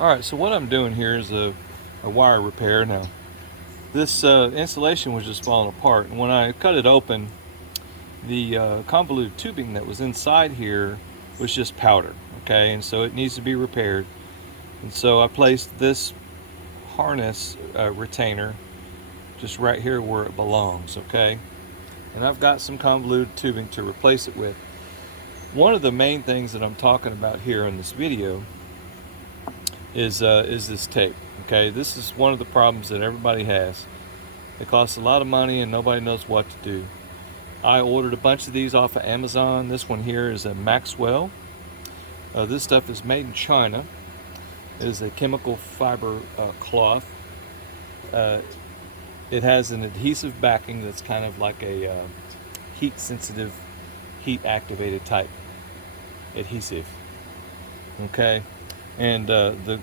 Alright, so what I'm doing here is a wire repair. Now, this insulation was just falling apart, and when I cut it open, the convoluted tubing that was inside here was just powder, okay, and so it needs to be repaired. And so I placed this harness retainer just right here where it belongs, okay, and I've got some convoluted tubing to replace it with. One of the main things that I'm talking about here in this video is this tape. Okay, this is one of the problems that everybody has. It costs a lot of money and nobody knows what to do. I ordered a bunch of these off of Amazon. This one here is a Maxwell. This stuff is made in China. It is a chemical fiber cloth. It has an adhesive backing that's kind of like a heat sensitive, heat activated type adhesive. Okay, and the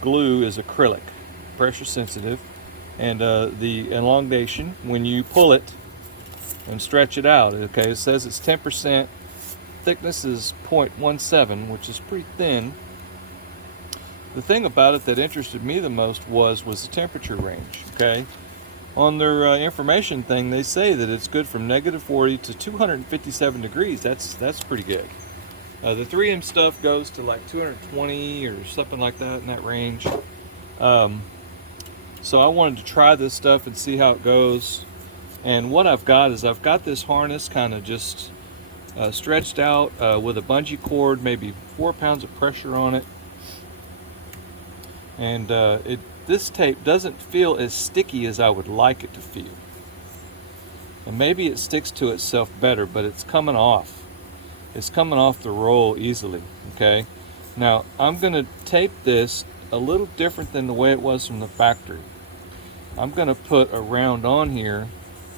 glue is acrylic, pressure sensitive, and the elongation, when you pull it and stretch it out, okay, it says it's 10%, thickness is 0.17, which is pretty thin. The thing about it that interested me the most was the temperature range, okay. On their information thing, they say that it's good from -40 to 257 degrees. That's pretty good. The 3M stuff goes to like 220 or something like that, in that range. So I wanted to try this stuff and see how it goes. And what I've got is I've got this harness kind of just stretched out with a bungee cord, maybe 4 pounds of pressure on it. And this tape doesn't feel as sticky as I would like it to feel. And maybe it sticks to itself better, but it's coming off. It's coming off the roll easily, okay? Now, I'm gonna tape this a little different than the way it was from the factory. I'm gonna put a round on here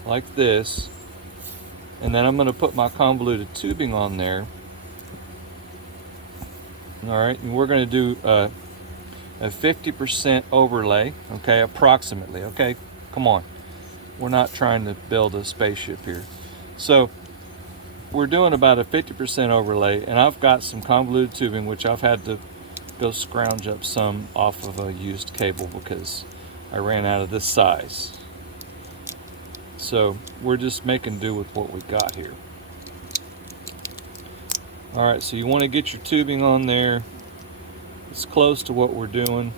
like this, and then I'm gonna put my convoluted tubing on there. All right, and we're gonna do a 50% overlay, okay, approximately, okay? Come on, we're not trying to build a spaceship here. So we're doing about a 50% overlay, and I've got some convoluted tubing, which I've had to go scrounge up some off of a used cable because I ran out of this size. So we're just making do with what we got here. All right, so you want to get your tubing on there. It's close to what we're doing.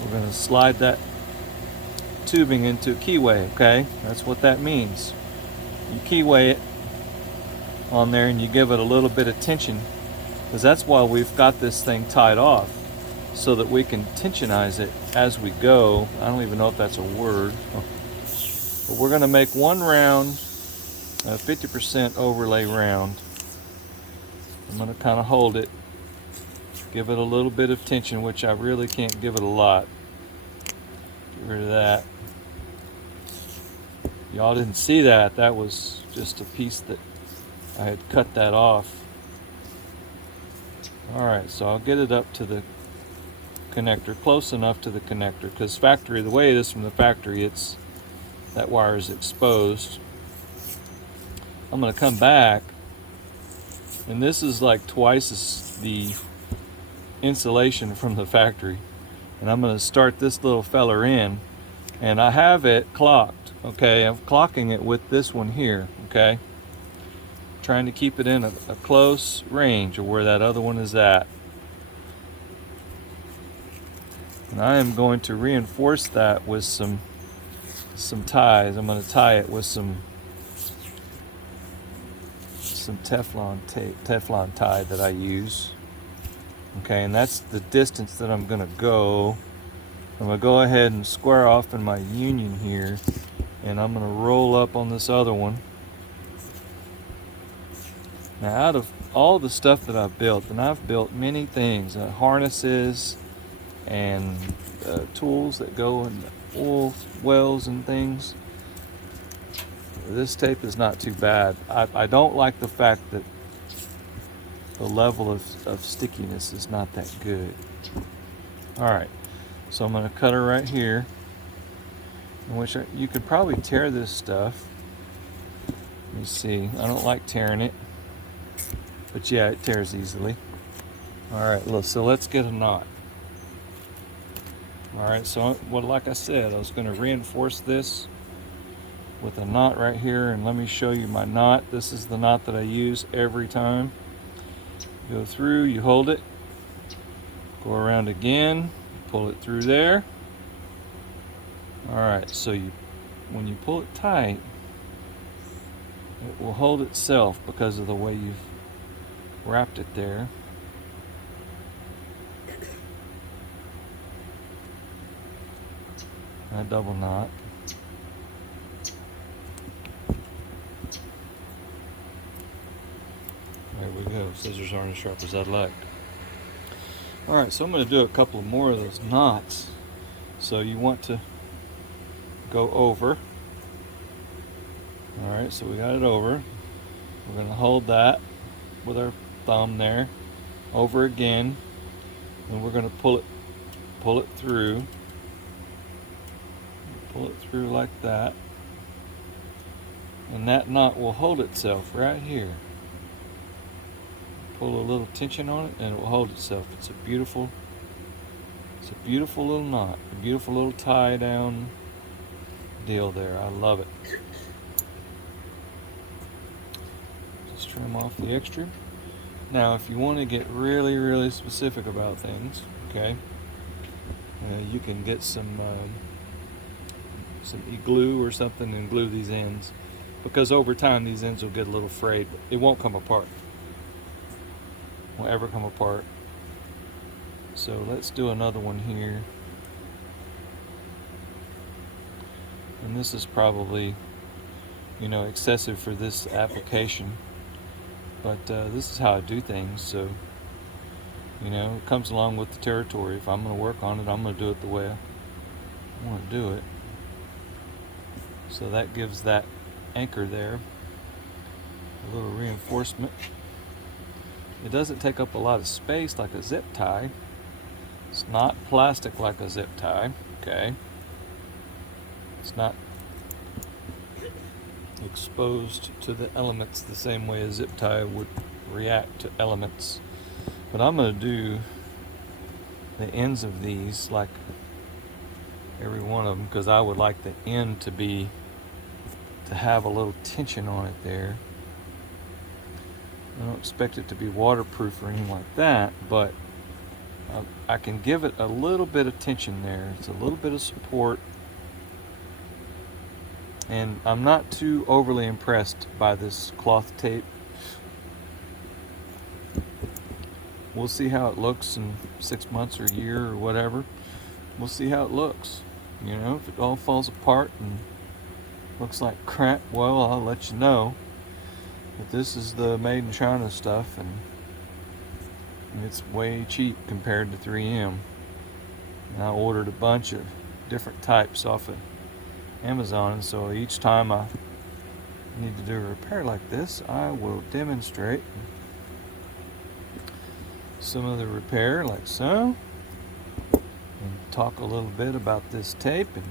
We're going to slide that tubing into a keyway, okay? That's what that means. You keyway it on there and you give it a little bit of tension, because that's why we've got this thing tied off, so that we can tensionize it as we go. I don't even know if that's a word, but we're going to make one round, a 50% overlay round. I'm going to kind of hold it, give it a little bit of tension, which I really can't give it a lot. Get rid of that. Y'all didn't see that. That was just a piece that I had cut that off. Alright, so I'll get it up to the connector, close enough to the connector, because factory, the way it is from the factory, it's that wire is exposed. I'm going to come back, and this is like twice as the insulation from the factory, and I'm going to start this little feller in, and I have it clocked, okay? I'm clocking it with this one here, okay? Trying to keep it in a close range of where that other one is at. And I am going to reinforce that with some ties. I'm going to tie it with some Teflon tape, Teflon tie that I use. Okay, and that's the distance that I'm going to go. I'm going to go ahead and square off in my union here, and I'm going to roll up on this other one. Now, out of all the stuff that I've built, and I've built many things, harnesses and tools that go in oil wells and things, this tape is not too bad. I don't like the fact that the level of stickiness is not that good. Alright, so I'm going to cut her right here, in which you could probably tear this stuff. Let me see, I don't like tearing it. But yeah, it tears easily. All right, look, so let's get a knot. All right, so like I said, I was going to reinforce this with a knot right here, and let me show you my knot. This is the knot that I use every time. Go through, you hold it, go around again, pull it through there. All right, so when you pull it tight, it will hold itself because of the way you've wrapped it there. A double knot. There we go. Scissors aren't as sharp as I'd like. All right, so I'm going to do a couple more of those knots. So you want to go over. All right, so we got it over. We're going to hold that with our thumb there, over again, and we're going to pull it through. Pull it through like that, and that knot will hold itself right here. Pull a little tension on it, and it will hold itself. It's a beautiful little knot, a beautiful little tie down deal there. I love it. Just trim off the extra. Now, if you want to get really, really specific about things, okay, you can get some glue or something and glue these ends, because over time these ends will get a little frayed. But it won't come apart. Won't ever come apart. So let's do another one here. And this is probably, excessive for this application. But this is how I do things. So, it comes along with the territory. If I'm going to work on it, I'm going to do it the way I want to do it. So that gives that anchor there a little reinforcement. It doesn't take up a lot of space like a zip tie. It's not plastic like a zip tie, okay? It's not exposed to the elements the same way a zip tie would react to elements. But I'm going to do the ends of these like every one of them, because I would like the end to have a little tension on it there. I don't expect it to be waterproof or anything like that, but I can give it a little bit of tension there. It's a little bit of support. And I'm not too overly impressed by this cloth tape. We'll see how it looks in 6 months or a year or whatever. We'll see how it looks. If it all falls apart and looks like crap, well, I'll let you know. But this is the made in China stuff, and it's way cheap compared to 3M. And I ordered a bunch of different types off of Amazon, and so each time I need to do a repair like this, I will demonstrate some of the repair like so, and talk a little bit about this tape. And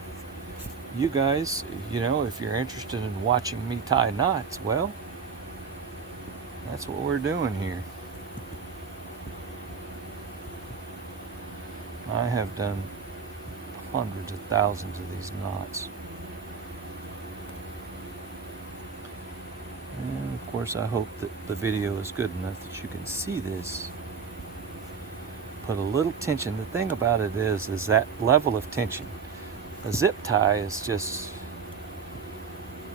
you guys, if you're interested in watching me tie knots, well, that's what we're doing here. I have done hundreds of thousands of these knots. And of course, I hope that the video is good enough that you can see this. Put a little tension. The thing about it is that level of tension. A zip tie is just,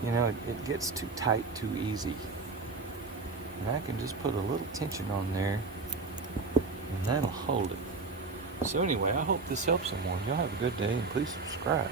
it gets too tight too easy. And I can just put a little tension on there, and that'll hold it. So anyway, I hope this helps someone. Y'all have a good day, and please subscribe.